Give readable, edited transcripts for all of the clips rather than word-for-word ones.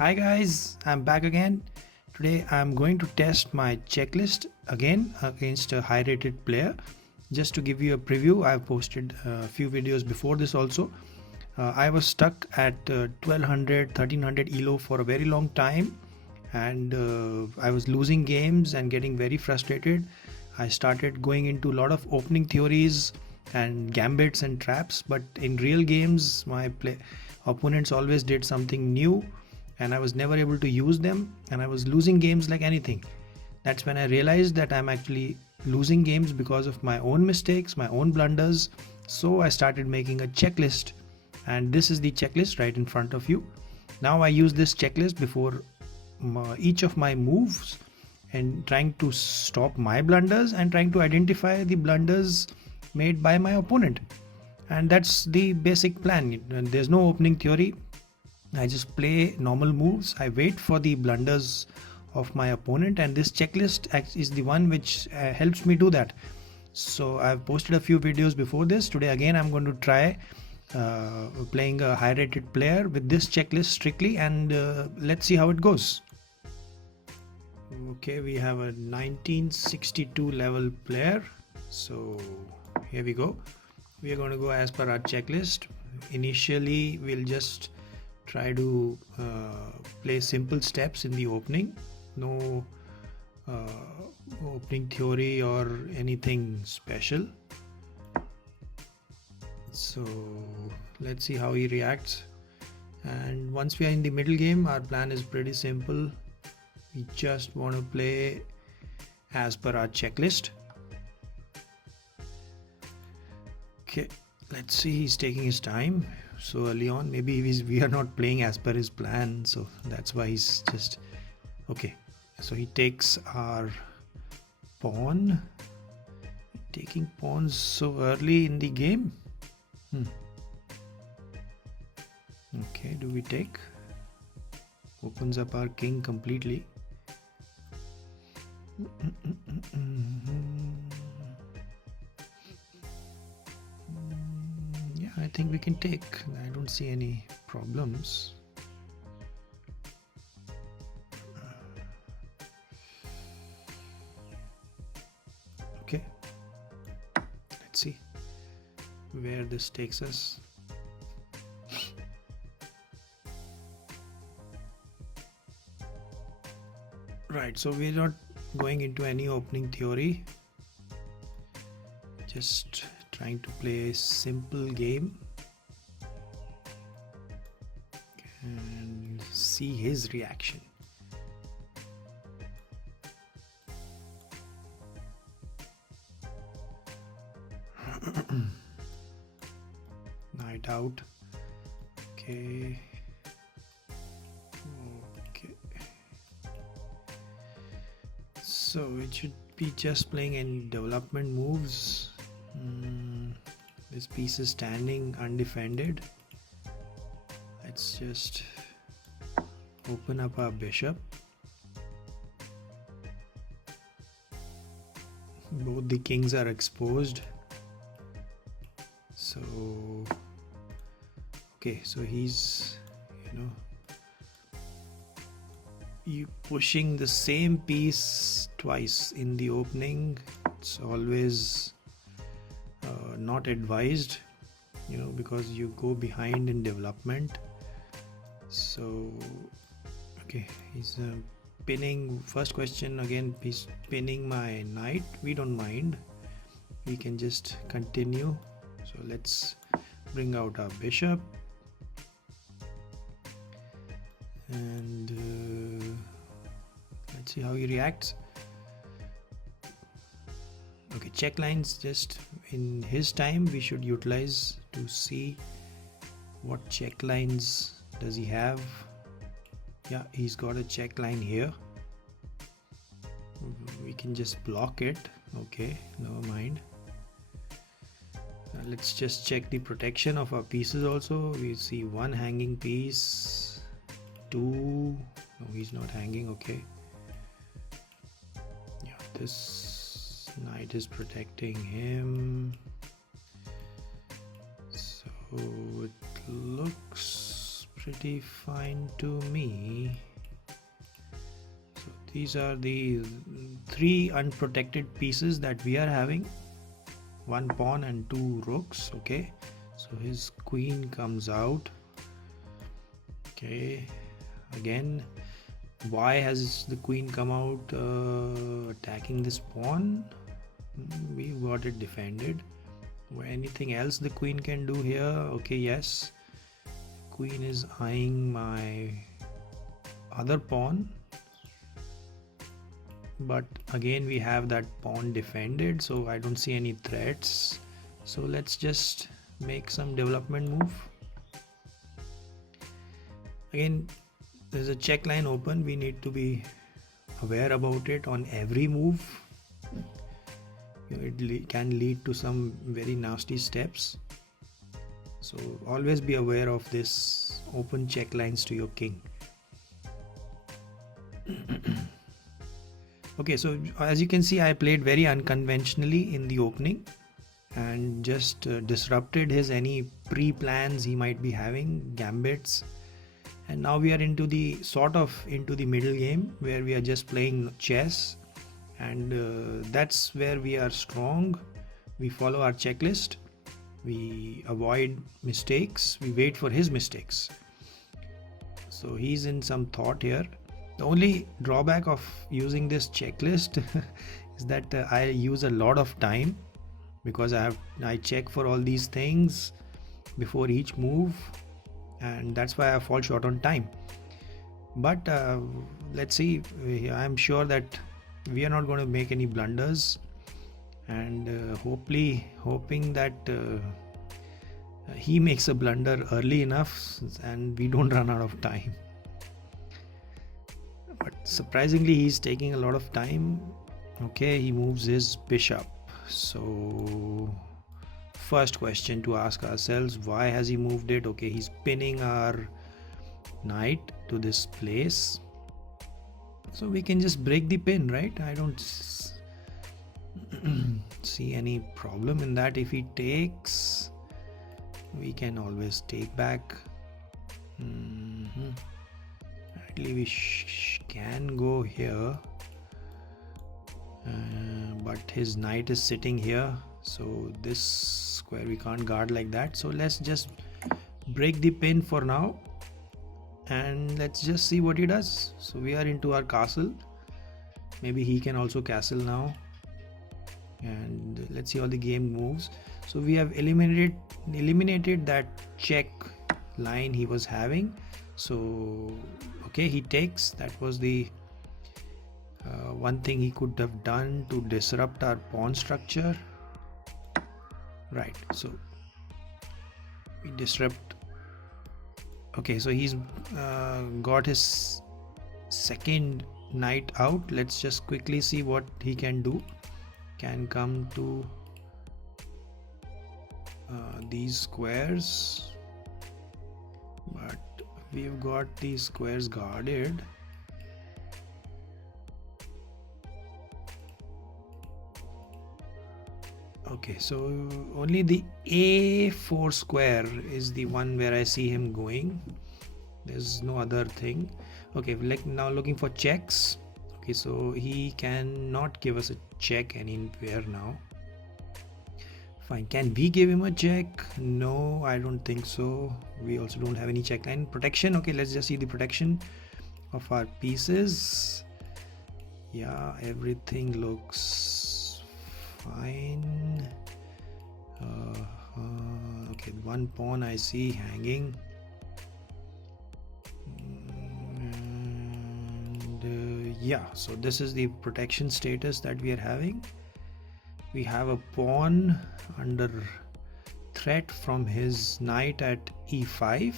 Hi guys, I'm back again. Today I'm going to test my checklist again against a high rated player. Just to give you a preview, I've posted a few videos before this also. I was stuck at 1200, 1300 ELO for a very long time, and I was losing games and getting very frustrated. I started going into a lot of opening theories and gambits and traps, but in real games my opponents always did something new and I was never able to use them, and I was losing games like anything. That's when I realized that I'm actually losing games because of my own mistakes, my own blunders. So I started making a checklist, and this is the checklist right in front of you. Now I use this checklist before each of my moves and trying to stop my blunders and trying to identify the blunders made by my opponent. And that's the basic plan. There's no opening theory. I just play normal moves. I wait for the blunders of my opponent, and this checklist is the one which helps me do that. So I've posted a few videos before this. Today again I'm going to try playing a high rated player with this checklist strictly, and let's see how it goes. Okay, we have a 1962 level player. So here we go. We are going to go as per our checklist. Initially we'll just try to play simple steps in the opening. No opening theory or anything special. So let's see how he reacts. And once we are in the middle game, our plan is pretty simple. We just want to play as per our checklist. Okay, let's see. He's taking his time so early on. Maybe we are not playing as per his plan, so that's why he's just okay. So he takes our pawn. Taking pawns so early in the game. Okay, do we take? Opens up our king completely. Yeah, I think we can take. I don't see any problems. Okay, let's see where this takes us. Right, so we're not going into any opening theory, just trying to play a simple game and see his reaction. Knight out. Okay. So it should be just playing any development moves. This piece is standing undefended. Let's just open up our bishop. Both the kings are exposed. So okay, so he's you pushing the same piece twice in the opening. It's always not advised, because you go behind in development. So okay, he's pinning. First question again, he's pinning my knight. We don't mind, we can just continue. So let's bring out our bishop and let's see how he reacts. Okay, check lines just in his time we should utilize to see what check lines does he have. Yeah, he's got a check line here. We can just block it. Okay, never mind. Let's just check the protection of our pieces also. We see one hanging piece, two. No, he's not hanging. Okay, yeah, this knight is protecting him, so it looks pretty fine to me. So these are the 3 unprotected pieces that we are having. 1 pawn and 2 rooks. Okay, so his queen comes out. Okay, again, why has the queen come out attacking this pawn? We got it defended. Anything else the queen can do here? Okay, yes, queen is eyeing my other pawn, but again we have that pawn defended, so I don't see any threats. So let's just make some development move. Again, there's a check line open. We need to be aware about it on every move. It can lead to some very nasty steps, so always be aware of this open check lines to your king. Okay, so as you can see, I played very unconventionally in the opening and just disrupted his any pre-plans he might be having, gambits. And now we are into the middle game where we are just playing chess, and that's where we are strong. We follow our checklist, we avoid mistakes, we wait for his mistakes. So he's in some thought here. The only drawback of using this checklist is that I use a lot of time, because I check for all these things before each move, and that's why I fall short on time. But let's see, I'm sure that we are not going to make any blunders, and hoping that he makes a blunder early enough and we don't run out of time. But surprisingly, he's taking a lot of time. Okay, he moves his bishop. So first question to ask ourselves, why has he moved it? Okay, he's pinning our knight to this place, so we can just break the pin, right? I don't see any problem in that. If he takes, we can always take back. Actually, we can go here, but his knight is sitting here, so this square we can't guard like that. So let's just break the pin for now, and let's just see what he does. So we are into our castle. Maybe he can also castle now, and let's see how the game moves. So we have eliminated that check line he was having. So okay, he takes. That was the one thing he could have done to disrupt our pawn structure, right? So we disrupt. Okay, so he's got his second knight out. Let's just quickly see what he can do. Can come to these squares, but we've got these squares guarded. Okay, so only the A4 square is the one where I see him going. There's no other thing. Okay, like now looking for checks. Okay, so he cannot give us a check anywhere now. Fine, can we give him a check? No, I don't think so. We also don't have any check line protection. Okay, let's just see the protection of our pieces. Yeah, everything looks fine. Okay, one pawn I see hanging, and yeah, so this is the protection status that we are having. We have a pawn under threat from his knight at e5.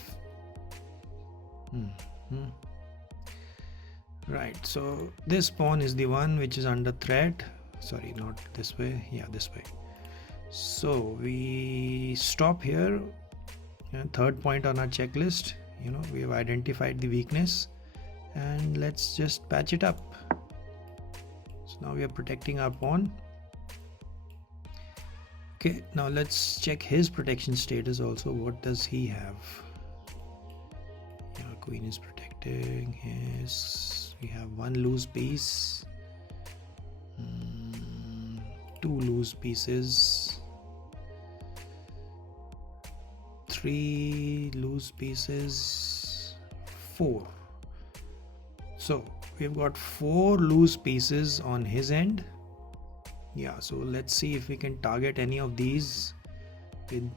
Right, so this pawn is the one which is under threat. Sorry, not this way. Yeah, this way. So we stop here. Third point on our checklist. We have identified the weakness, and let's just patch it up. So now we are protecting our pawn. Okay, now let's check his protection status also. What does he have? Queen is protecting his. We have one loose piece, two loose pieces, three loose pieces, four. So we've got four loose pieces on his end. Yeah, so let's see if we can target any of these with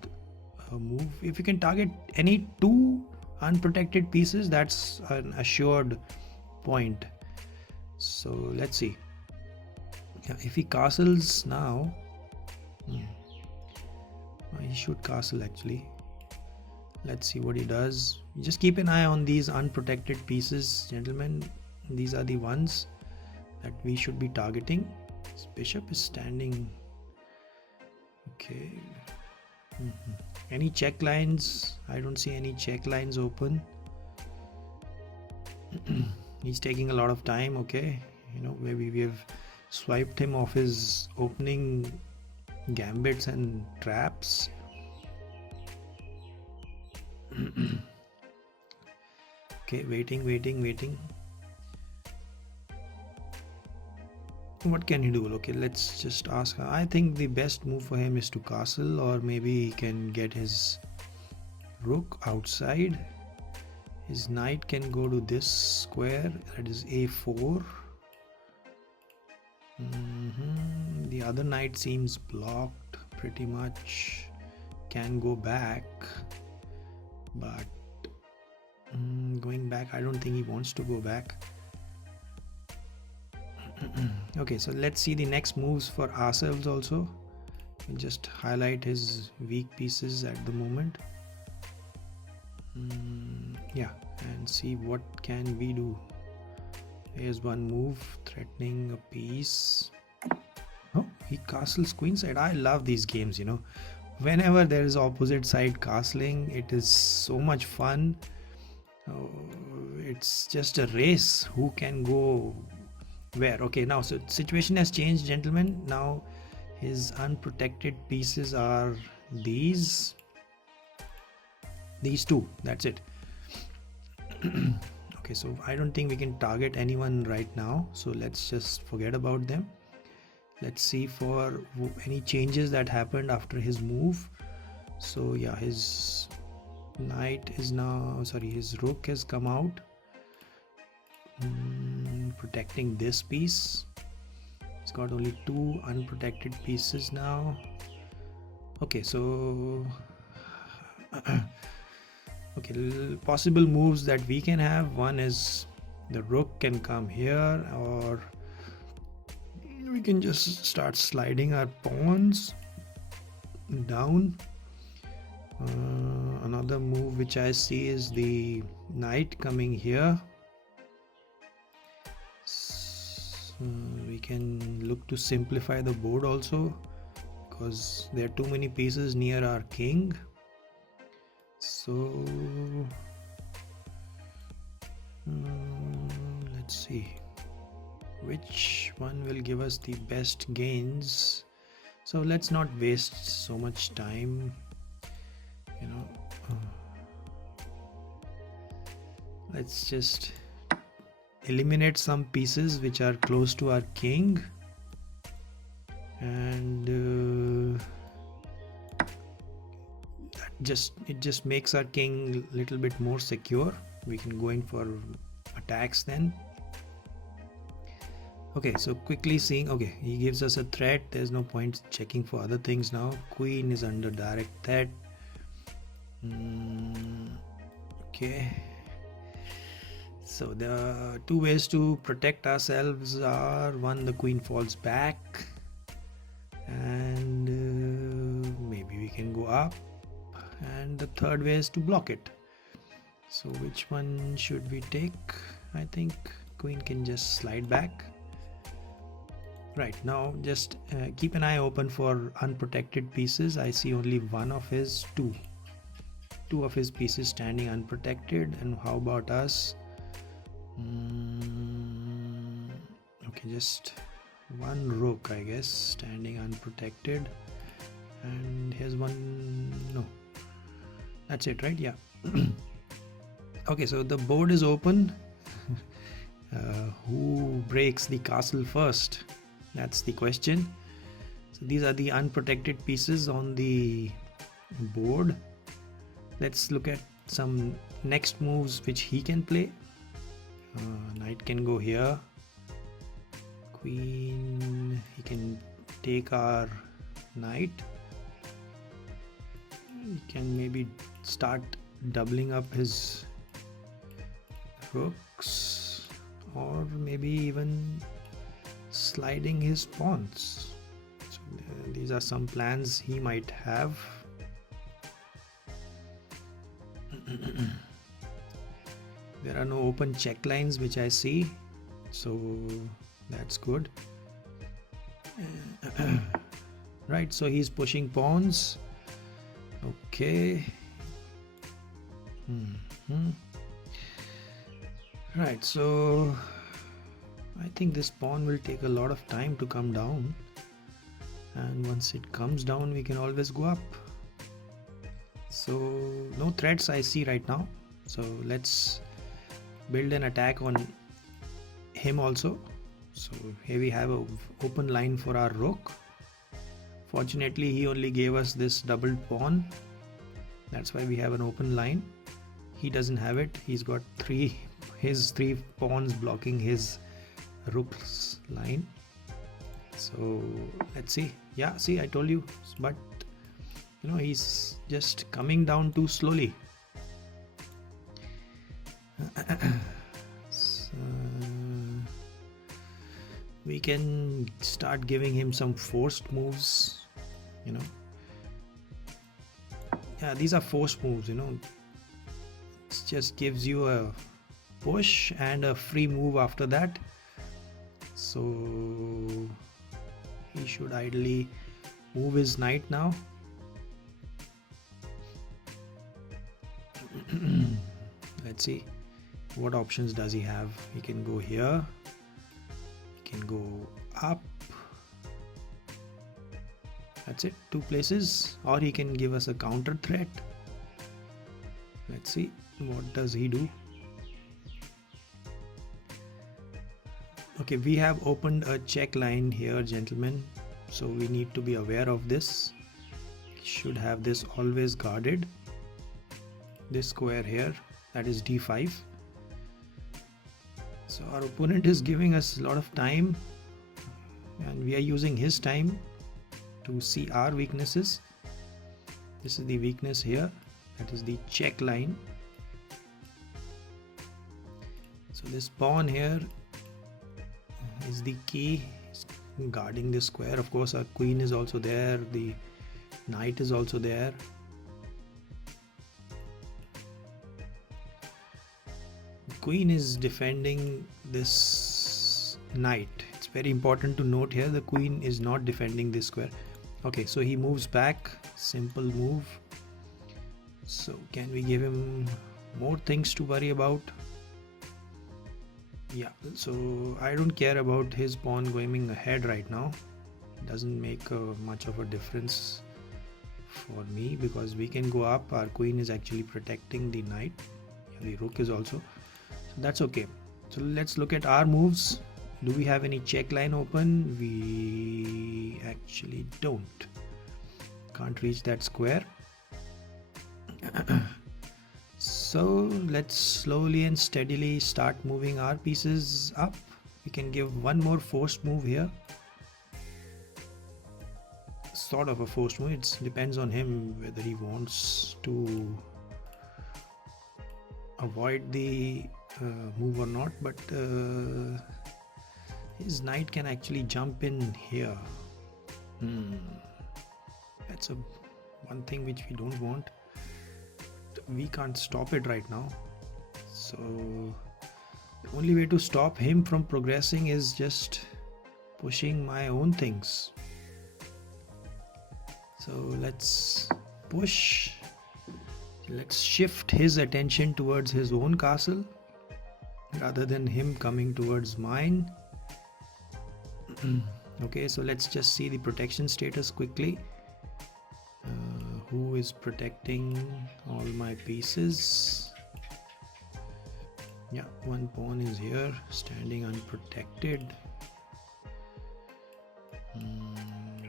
a move. If we can target any two unprotected pieces, that's an assured point. So let's see. Yeah, if he castles now, he should castle actually. Let's see what he does. Just keep an eye on these unprotected pieces, gentlemen. These are the ones that we should be targeting. This bishop is standing. Okay. Any check lines? I don't see any check lines open. He's taking a lot of time. Okay, you know, maybe we have swiped him off his opening gambits and traps. Okay, waiting. What can he do? Okay, let's just ask. I think the best move for him is to castle, or maybe he can get his rook outside. His knight can go to this square, that is a4. The other knight seems blocked pretty much. Can go back, but going back, I don't think he wants to go back. Okay, so let's see the next moves for ourselves also. We'll just highlight his weak pieces at the moment. Yeah, and see what can we do. Here's one move threatening a piece. Oh, he castles queenside. I love these games, you know. Whenever there is opposite side castling, it is so much fun. Oh, it's just a race who can go where. Okay, now so situation has changed, gentlemen. Now his unprotected pieces are these two. That's it. Okay, so I don't think we can target anyone right now, so let's just forget about them. Let's see for any changes that happened after his move. So yeah, his knight is now, sorry, his rook has come out, protecting this piece. He's got only two unprotected pieces now. Okay, so okay, possible moves that we can have. One is the rook can come here, or we can just start sliding our pawns down. Another move which I see is the knight coming here. So we can look to simplify the board also, because there are too many pieces near our king. So let's see which one will give us the best gains. So let's not waste so much time, you know. Let's just eliminate some pieces which are close to our king, and it just makes our king a little bit more secure. We can go in for attacks then. Okay, so quickly seeing, okay, he gives us a threat. There's no point checking for other things now. Queen is under direct threat. Okay, so the two ways to protect ourselves are, one, the queen falls back, and maybe we can go up, and the third way is to block it. So which one should we take? I think queen can just slide back. Right, now just keep an eye open for unprotected pieces. I see only one of his two of his pieces standing unprotected. And how about us? Okay, just one rook, I guess, standing unprotected, and here's one. No, that's it, right? Yeah. Okay, so the board is open. Who breaks the castle first? That's the question. So these are the unprotected pieces on the board. Let's look at some next moves which he can play. Knight can go here. Queen, he can take our knight. He can maybe start doubling up his rooks, or maybe even sliding his pawns. So these are some plans he might have. There are no open check lines which I see, so that's good. Right, so he's pushing pawns. Okay. Right, so I think this pawn will take a lot of time to come down, and once it comes down we can always go up. So no threats I see right now, so let's build an attack on him also. So here we have an open line for our rook. Fortunately he only gave us this doubled pawn, that's why we have an open line. He doesn't have it. He's got his three pawns blocking his rook's line. So let's see. Yeah, see, I told you, but you know, he's just coming down too slowly. So we can start giving him some forced moves, you know. Yeah, these are forced moves, you know. It just gives you a push and a free move after that. So he should ideally move his knight now. Let's see what options does he have. He can go here, he can go up, that's it, 2 places, or he can give us a counter threat. Let's see what does he do. Okay, we have opened a check line here, gentlemen, so we need to be aware of this. Should have this always guarded, this square here, that is d5. So our opponent is giving us a lot of time, and we are using his time to see our weaknesses. This is the weakness here, that is the check line. So this pawn here is the key, it's guarding this square. Of course our queen is also there, the knight is also there. The queen is defending this knight. It's very important to note here, the queen is not defending this square. Okay, so he moves back, simple move. So can we give him more things to worry about? Yeah, so I don't care about his pawn going ahead right now. It doesn't make much of a difference for me, because we can go up. Our queen is actually protecting the knight. Yeah, the rook is also, so that's okay. So let's look at our moves. Do we have any check line open? We actually don't. Can't reach that square. So let's slowly and steadily start moving our pieces up. We can give one more forced move here. Sort of a forced move. It depends on him whether he wants to avoid the move or not, but his knight can actually jump in here. That's one thing which we don't want. We can't stop it right now, so the only way to stop him from progressing is just pushing my own things. So let's push, let's shift his attention towards his own castle rather than him coming towards mine. Okay, so let's just see the protection status quickly. Who is protecting all my pieces? Yeah, one pawn is here standing unprotected.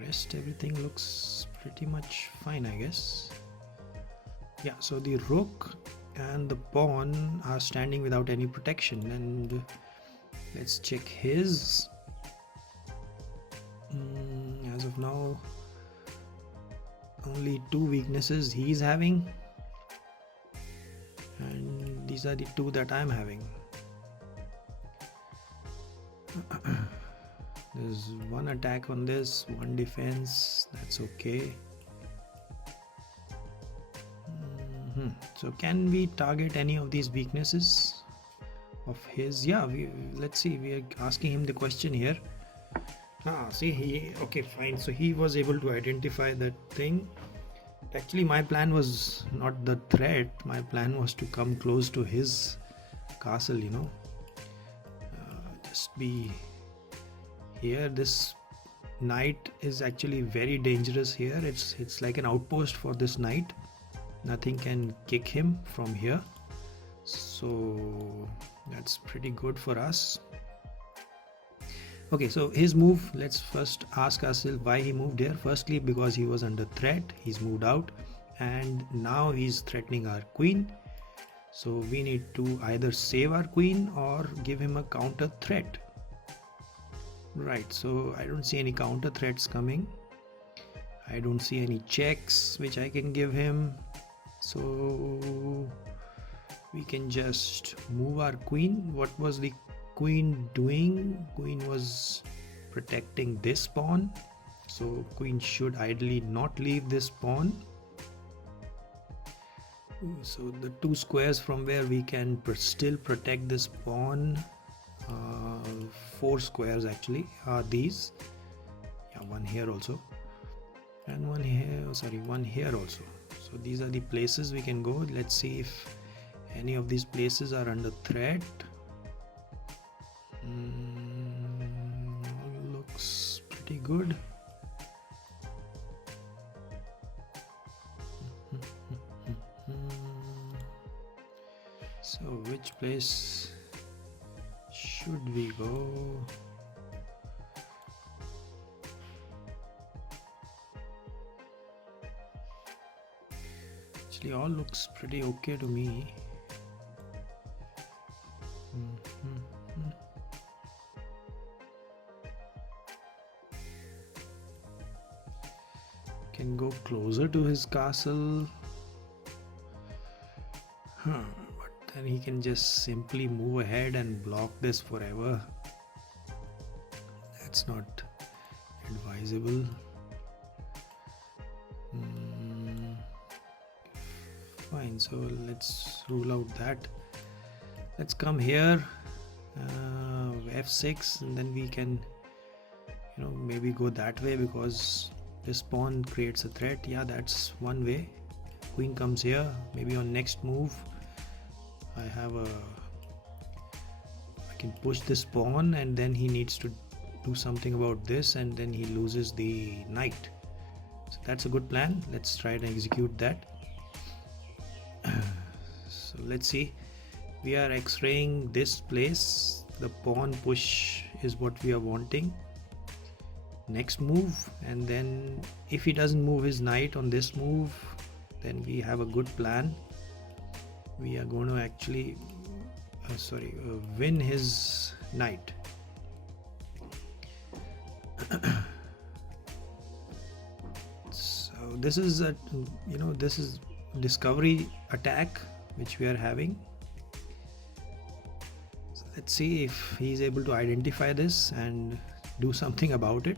Rest everything looks pretty much fine, I guess. Yeah, so the rook and the pawn are standing without any protection, and let's check his. As of now, only two weaknesses he's having, and these are the two that I'm having. There's one attack on this, one defense, that's okay. So can we target any of these weaknesses of his? Yeah, let's see, we are asking him the question here. See, okay, fine, so he was able to identify that thing. Actually, my plan was not the threat, my plan was to come close to his castle, just be here. This knight is actually very dangerous here. It's like an outpost for this knight. Nothing can kick him from here, so that's pretty good for us. Okay, so his move, let's first ask ourselves why he moved here. Firstly, because he was under threat, he's moved out, and now he's threatening our queen. So we need to either save our queen or give him a counter threat. Right, so I don't see any counter threats coming. I don't see any checks which I can give him. So we can just move our queen. What was the queen doing? Queen was protecting this pawn, so queen should ideally not leave this pawn. So the two squares from where we can still protect this pawn, 4 squares actually, are these. Yeah, one here also, and one here, one here also. So these are the places we can go. Let's see if any of these places are under threat. Looks pretty good. So which place should we go? Actually, all looks pretty okay to me. Can go closer to his castle. But then he can just simply move ahead and block this forever. That's not advisable. Fine, so let's rule out that. Let's come here, f6, and then we can maybe go that way, because this pawn creates a threat. Yeah, that's one way. Queen comes here. Maybe on next move I can push this pawn, and then he needs to do something about this, and then he loses the knight. So that's a good plan. Let's try to execute that. So let's see, we are x-raying this place. The pawn push is what we are wanting. Next move, and then if he doesn't move his knight on this move, then we have a good plan. We are going to actually win his knight. So this is a this is discovery attack which we are having. So let's see if he's able to identify this and do something about it.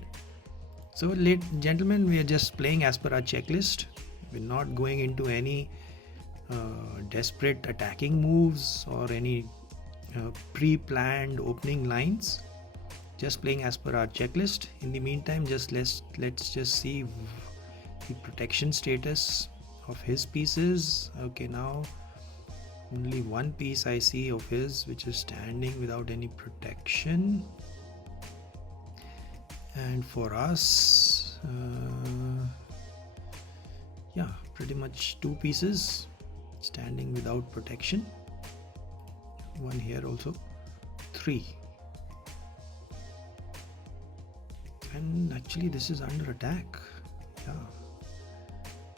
So ladies and gentlemen, we are just playing as per our checklist. We're not going into any desperate attacking moves or any pre-planned opening lines. Just playing as per our checklist. In the meantime, let's just see the protection status of his pieces. Okay, now only one piece I see of his which is standing without any protection, and for us yeah, pretty much 2 pieces standing without protection. one here also, 3. And actually this is under attack. Yeah,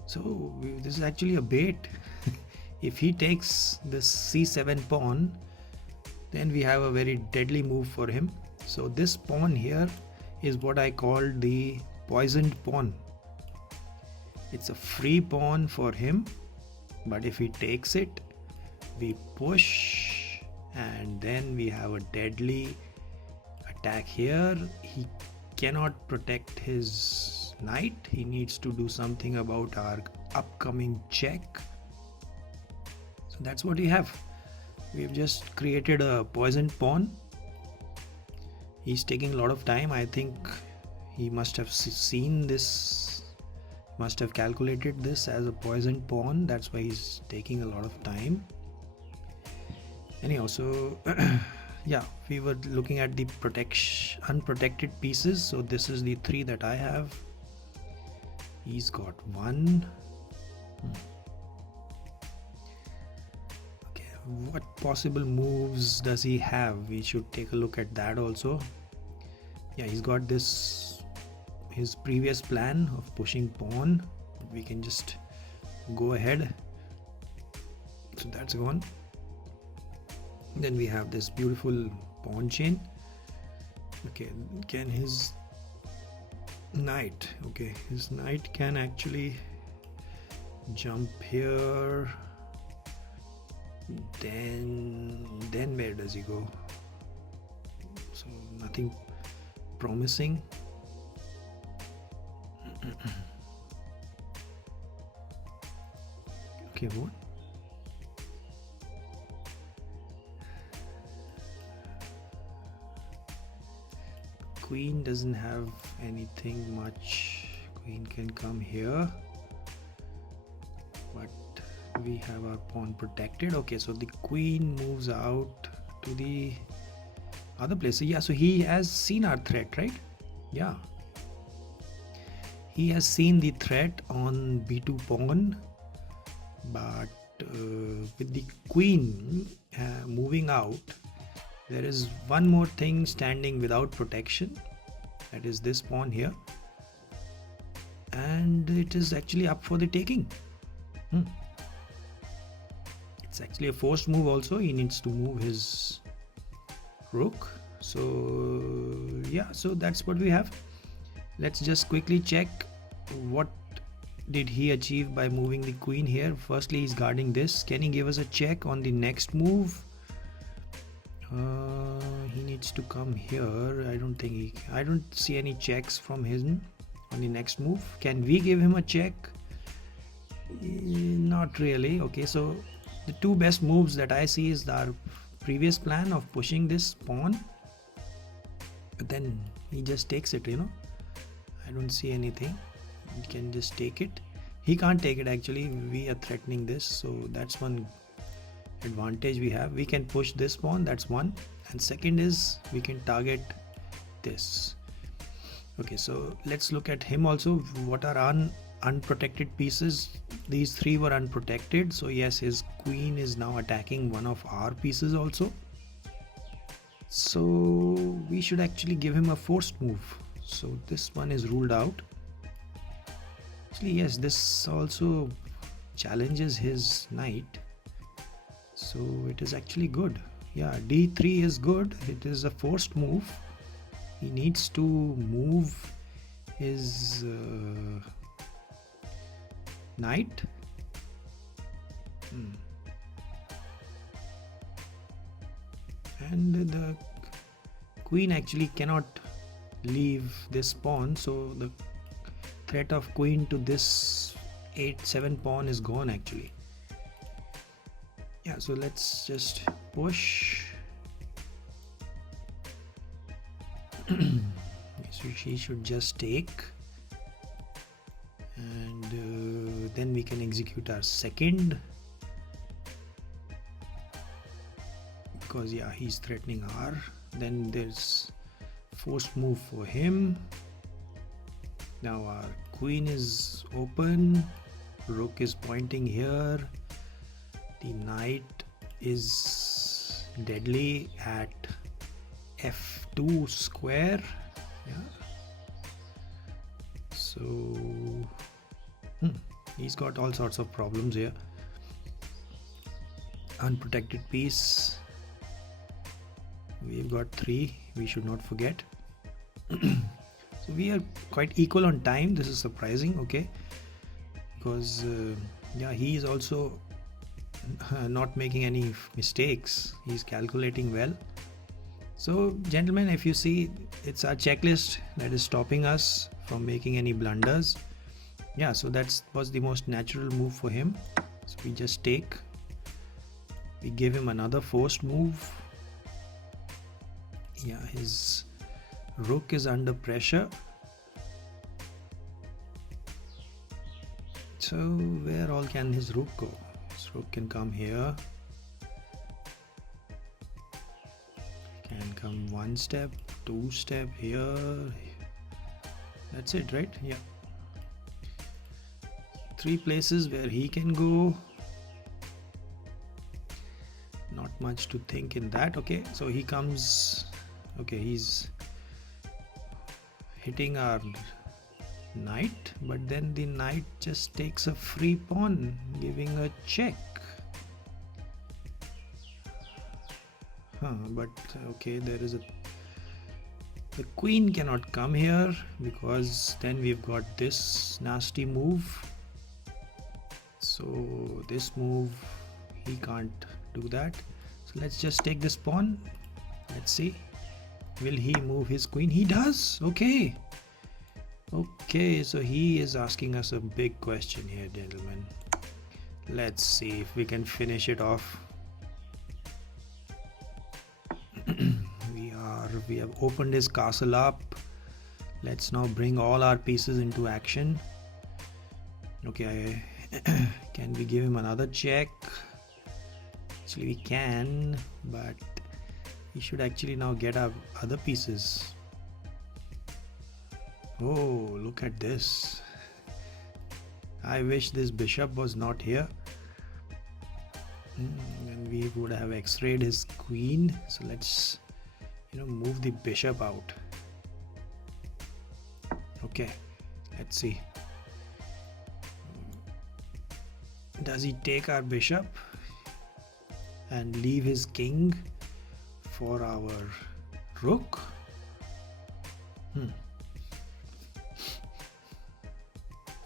so this is actually a bait. If he takes this c7 pawn, then we have a very deadly move for him. So this pawn here is what I call the poisoned pawn. It's a free pawn for him, but if he takes it, we push, and then we have a deadly attack here. He cannot protect his knight. He needs to do something about our upcoming check. So that's what we have. We've just created a poisoned pawn. He's taking a lot of time. I think he must have seen this, must have calculated this as a poisoned pawn. That's why he's taking a lot of time. Anyhow, so yeah, we were looking at the unprotected pieces. So this is the 3 that I have. He's got 1. Okay, what possible moves does he have? We should take a look at that also. Yeah, he's got this, his previous plan of pushing pawn. We can just go ahead. So that's gone. Then we have this beautiful pawn chain. Okay, can his knight, okay, his knight can actually jump here. Then where does he go? So nothing promising. Okay, what? Queen doesn't have anything much. Queen can come here, but we have our pawn protected. Okay, so the queen moves out to the other place. So yeah, so he has seen our threat, right? Yeah, he has seen the threat on b2 pawn, but with the queen moving out, there is one more thing standing without protection. That is this pawn here, and it is actually up for the taking. It's actually a forced move also. He needs to move his rook. So yeah, so that's what we have. Let's just quickly check what did he achieve by moving the queen here. Firstly, he's guarding this. Can he give us a check on the next move? He needs to come here. I don't see any checks from him on the next move. Can we give him a check? Not really. Okay, so the 2 best moves that I see is our previous plan of pushing this pawn, but then he just takes it, I don't see anything. He can just take it. He can't take it actually. We are threatening this, so that's one advantage we have. We can push this pawn, that's one, and second is we can target this. Okay, so let's look at him also. What are unprotected pieces? These 3 were unprotected, so yes, his queen is now attacking one of our pieces also. So we should actually give him a forced move. So this one is ruled out. Actually, yes, this also challenges his knight, so it is actually good. Yeah, d3 is good. It is a forced move. He needs to move his knight. And the queen actually cannot leave this pawn, so the threat of queen to this 8-7 pawn is gone actually. Yeah, so let's just push. So she should just take, and then we can execute our second, because yeah, he's threatening R. Then there's forced move for him. Now our queen is open, rook is pointing here, the knight is deadly at f2 square. Yeah, so he's got all sorts of problems here. Unprotected piece, we've got 3, we should not forget. So we are quite equal on time. This is surprising, okay, because yeah, he is also not making any mistakes. He's calculating well. So gentlemen, if you see, it's our checklist that is stopping us from making any blunders. Yeah, so that was the most natural move for him. So we just take, we give him another forced move. Yeah, his rook is under pressure. So where all can his rook go? His rook can come here, can come 1 step, 2 step here. That's it, right? Yeah, 3 places where he can go. Not much to think in that. Okay, so he comes, okay, he's hitting our knight, but then the knight just takes a free pawn, giving a check. But okay, there is a, the queen cannot come here because then we've got this nasty move. So this move, he can't do that. So let's just take this pawn. Let's see, will he move his queen? He does. Okay. Okay, so he is asking us a big question here, gentlemen. Let's see if we can finish it off. We have opened his castle up. Let's now bring all our pieces into action. Okay, can we give him another check? Actually we can, but we should actually now get our other pieces. Oh, look at this. I wish this bishop was not here. And we would have x-rayed his queen. So let's, move the bishop out. Okay, let's see. Does he take our bishop and leave his king for our rook?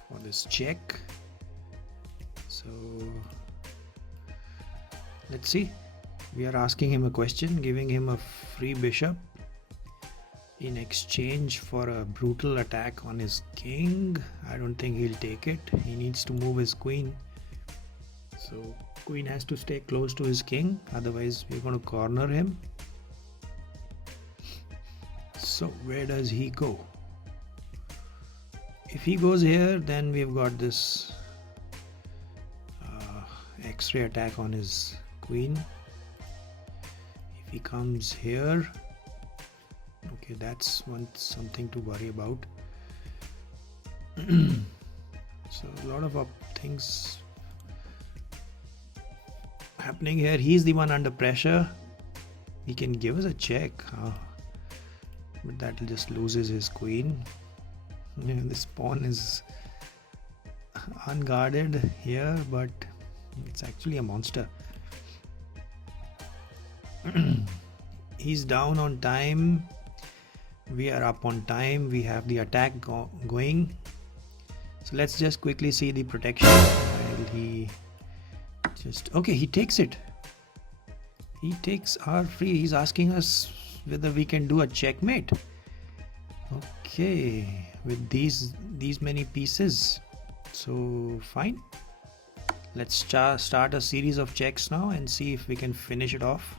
For this check. So let's see. We are asking him a question, giving him a free bishop in exchange for a brutal attack on his king. I don't think he'll take it. He needs to move his queen. So queen has to stay close to his king, otherwise we're going to corner him. So where does he go? If he goes here, then we've got this X-ray attack on his queen. If he comes here, okay, that's something to worry about. So a lot of things happening here. He's the one under pressure. He can give us a check, but that will just loses his queen. This pawn is unguarded here, but it's actually a monster. He's down on time. We are up on time. We have the attack going. So let's just quickly see the protection. While he just, okay, he takes it. He takes our free. He's asking us whether we can do a checkmate. Okay, with these many pieces. So fine. Let's start a series of checks now and see if we can finish it off.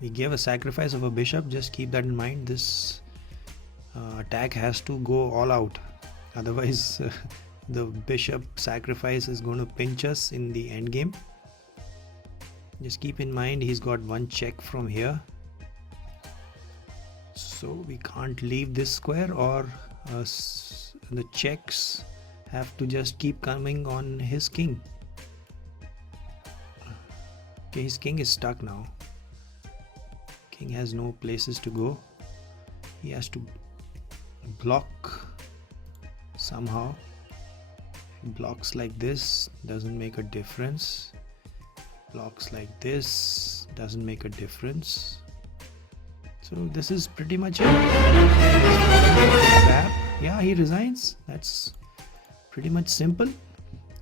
We gave a sacrifice of a bishop. Just keep that in mind. This attack has to go all out. Otherwise, the bishop sacrifice is going to pinch us in the end game. Just keep in mind he's got one check from here. So we can't leave this square, or the checks have to just keep coming on his king. Okay, his king is stuck now. King has no places to go. He has to block somehow. Blocks like this doesn't make a difference. Blocks like this doesn't make a difference. So this is pretty much it. Yeah, he resigns. That's pretty much simple.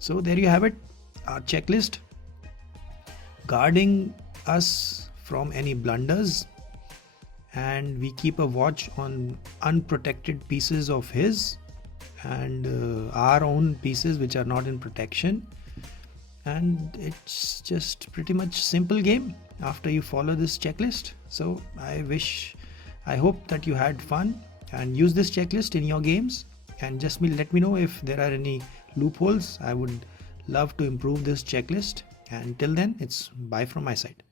So there you have it, our checklist guarding us from any blunders, and we keep a watch on unprotected pieces of his and our own pieces which are not in protection. And it's just pretty much simple game after you follow this checklist. So I hope that you had fun and use this checklist in your games, and just let me know if there are any loopholes. I would love to improve this checklist, and till then, it's bye from my side.